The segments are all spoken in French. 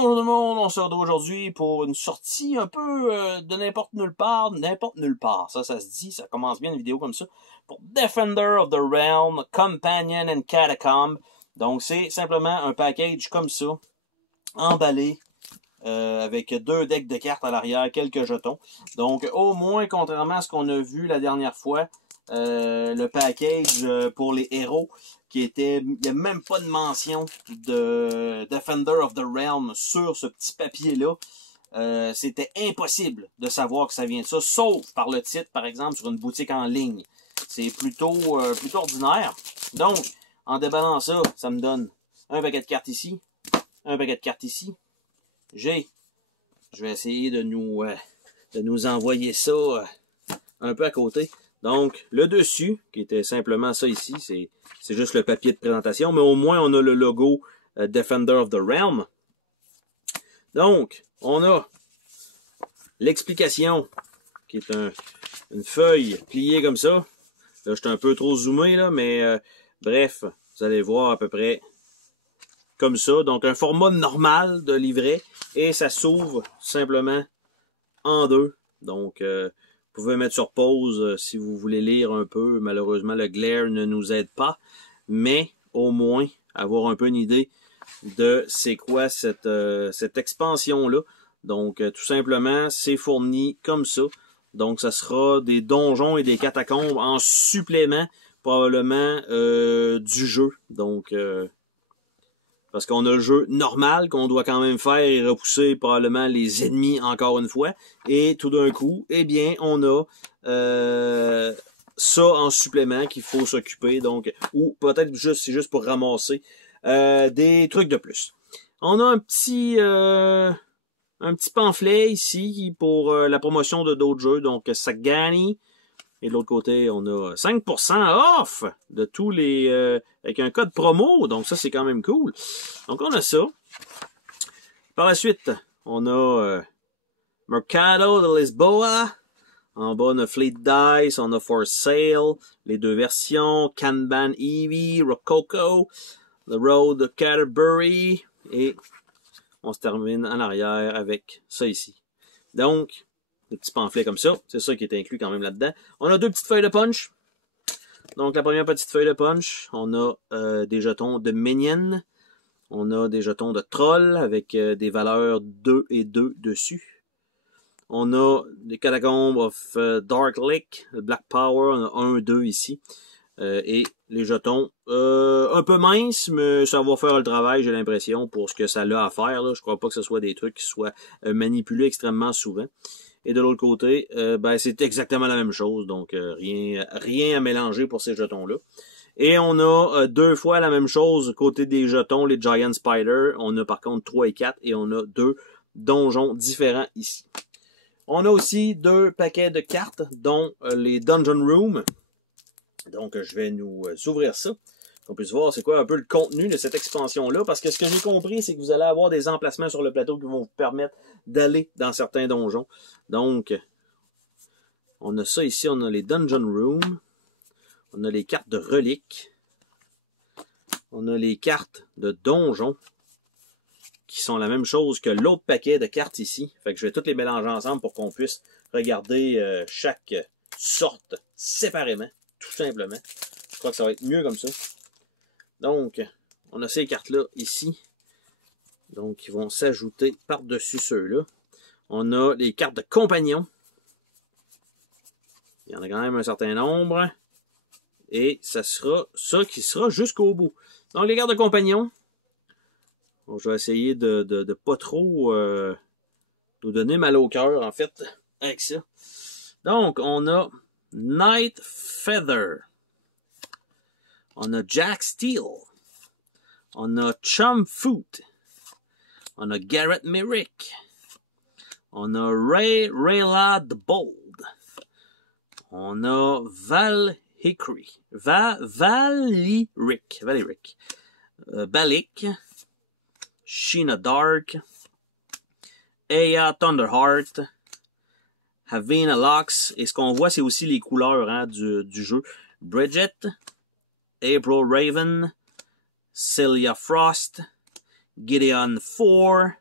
Bonjour tout le monde, on se retrouve aujourd'hui pour une sortie un peu de n'importe nulle part. Ça se dit, ça commence bien une vidéo comme ça. Pour Defender of the Realm, Companion and Catacomb. Donc c'est simplement un package comme ça, emballé, avec 2 decks de cartes à l'arrière, quelques jetons. Donc au moins, contrairement à ce qu'on a vu la dernière fois, le package pour les héros, qui était, il n'y a même pas de mention de Defender of the Realm sur ce petit papier-là. C'était impossible de savoir que ça vient de ça, sauf par le titre, par exemple, sur une boutique en ligne. C'est plutôt ordinaire. Donc, en déballant ça, ça me donne un paquet de cartes ici, un paquet de cartes ici. Je vais essayer de nous envoyer ça un peu à côté. Donc, le dessus, qui était simplement ça ici, c'est juste le papier de présentation, mais au moins on a le logo Defender of the Realm. Donc, on a l'explication, qui est une feuille pliée comme ça. Là, je suis un peu trop zoomé, là, mais bref, vous allez voir à peu près comme ça. Donc, un format normal de livret, et ça s'ouvre simplement en deux. Donc, vous pouvez mettre sur pause si vous voulez lire un peu. Malheureusement, le glare ne nous aide pas, mais au moins avoir un peu une idée de c'est quoi cette expansion-là. Donc, tout simplement, c'est fourni comme ça. Donc, ça sera des donjons et des catacombes en supplément, probablement, du jeu. Donc, parce qu'on a le jeu normal qu'on doit quand même faire et repousser probablement les ennemis encore une fois. Et tout d'un coup, eh bien, on a ça en supplément qu'il faut s'occuper. Donc, ou peut-être juste c'est juste pour ramasser des trucs de plus. On a un petit pamphlet ici pour la promotion de d'autres jeux. Donc, Sagani. Et de l'autre côté, on a 5% off de tous les... avec un code promo. Donc ça, c'est quand même cool. Donc on a ça. Par la suite, on a Mercado de Lisboa. En bas, on a Fleet Dice. On a For Sale. Les 2 versions. Kanban Eevee. Rococo. The Road of Canterbury. Et on se termine en arrière avec ça ici. Donc... des petits pamphlets comme ça. C'est ça qui est inclus quand même là-dedans. On a 2 petites feuilles de punch. Donc, la première petite feuille de punch, on a des jetons de Minion. On a des jetons de Troll avec des valeurs 2 et 2 dessus. On a des Catacombs of Dark Lake, Black Power. On a 1, 2 ici. Et les jetons un peu minces, mais ça va faire le travail, j'ai l'impression, pour ce que ça a à faire. Là. Je crois pas que ce soit des trucs qui soient manipulés extrêmement souvent. Et de l'autre côté, c'est exactement la même chose. Donc, rien à mélanger pour ces jetons-là. Et on a 2 fois la même chose côté des jetons, les Giant Spider. On a par contre 3 et 4 et on a 2 donjons différents ici. On a aussi 2 paquets de cartes, dont les Dungeon Room. Donc, je vais nous ouvrir ça. Qu'on puisse voir c'est quoi un peu le contenu de cette expansion-là. Parce que ce que j'ai compris, c'est que vous allez avoir des emplacements sur le plateau qui vont vous permettre d'aller dans certains donjons. Donc, on a ça ici, on a les Dungeon Room. On a les cartes de reliques. On a les cartes de donjons. Qui sont la même chose que l'autre paquet de cartes ici. Fait que je vais toutes les mélanger ensemble pour qu'on puisse regarder chaque sorte séparément. Tout simplement. Je crois que ça va être mieux comme ça. Donc, on a ces cartes-là ici. Donc, qui vont s'ajouter par-dessus ceux-là. On a les cartes de compagnons. Il y en a quand même un certain nombre. Et ça sera ça qui sera jusqu'au bout. Donc, les cartes de compagnons. Bon, je vais essayer de pas trop nous donner mal au cœur, en fait, avec ça. Donc, on a Night Feather. On a Jack Steel. On a Chumfoot. On a Garrett Merrick. On a Rayla the Bold. On a Valkyrie. Valyric. Balik. Sheena Dark. Aya Thunderheart. Havina Lux. Et ce qu'on voit, c'est aussi les couleurs du jeu. Bridget. April Raven. Celia Frost. Gideon 4.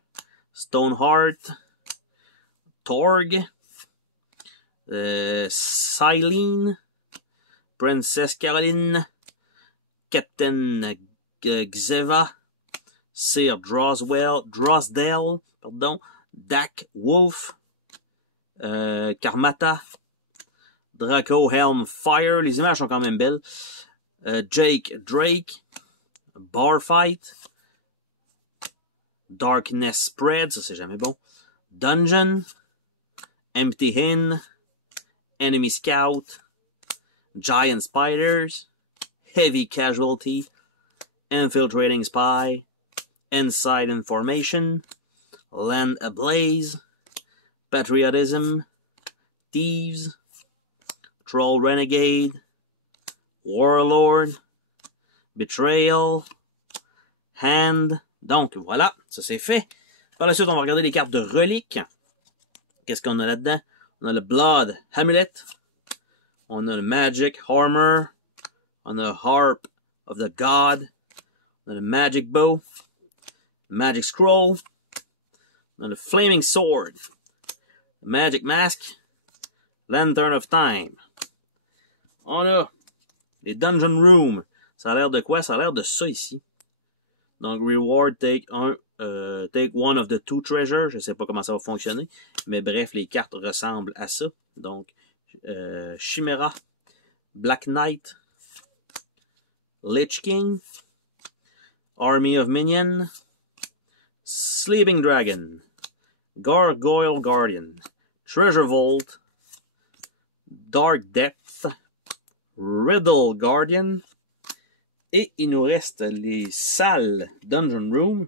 Stoneheart, Torg, Silene, Princess Caroline, Captain Xeva, Sir Drosdale, pardon, Dak Wolf, Karmata, Draco Helm Fire, les images sont quand même belles, Jake Drake, Barfight, Darkness Spread, ça c'est jamais bon, Dungeon, Empty Inn, Enemy Scout, Giant Spiders, Heavy Casualty, Infiltrating Spy, Inside Information, Land Ablaze, Patriotism, Thieves, Troll Renegade, Warlord, Betrayal, Hand. Donc, voilà, ça c'est fait. Par la suite, on va regarder les cartes de reliques. Qu'est-ce qu'on a là-dedans? On a le Blood Amulet. On a le Magic Armor. On a Harp of the God. On a le Magic Bow. Magic Scroll. On a le Flaming Sword. Le Magic Mask. Lantern of Time. On a les Dungeon Room. Ça a l'air de quoi? Ça a l'air de ça ici. Donc, Reward, take one of the two treasures. Je sais pas comment ça va fonctionner. Mais bref, les cartes ressemblent à ça. Donc, Chimera, Black Knight, Lich King, Army of Minion, Sleeping Dragon, Gargoyle Guardian, Treasure Vault, Dark Depth, Riddle Guardian, et il nous reste les salles Dungeon Room.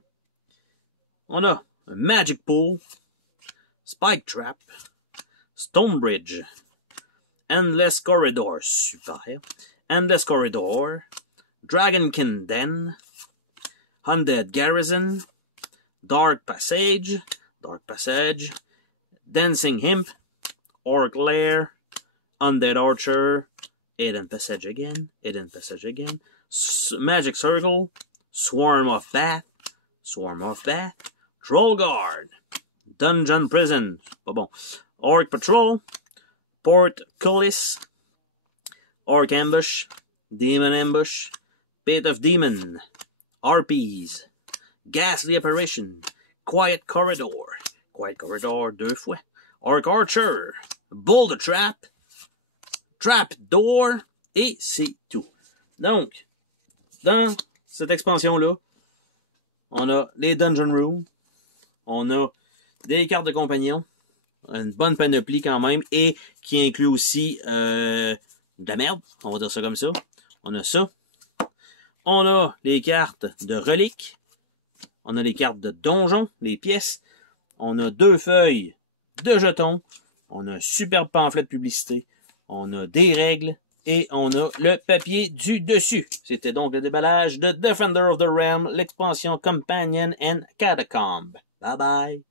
On a un Magic Pool, Spike Trap, Stonebridge, Endless Corridor, super, Endless Corridor, Dragonkin Den, Undead Garrison, Dark Passage, Dancing Imp, Orc Lair, Undead Archer, Hidden Passage again, Magic Circle, Swarm of Bat, Troll Guard, Dungeon Prison, pas bon, Orc Patrol, Portcullis, Orc Ambush, Demon Ambush, Pit of Demon, Harpies, Ghastly Apparition, Quiet Corridor, deux fois, Orc Archer, Boulder Trap, Trap Door, et c'est tout. Donc, dans cette expansion-là, on a les Dungeon Room, on a des cartes de compagnon, une bonne panoplie quand même, et qui inclut aussi de la merde, on va dire ça comme ça. On a ça. On a les cartes de reliques. On a les cartes de donjon, les pièces. On a 2 feuilles de jetons. On a un superbe pamphlet de publicité. On a des règles. Et on a le papier du dessus. C'était donc le déballage de Defender of the Realm, l'expansion Companion and Catacomb. Bye bye.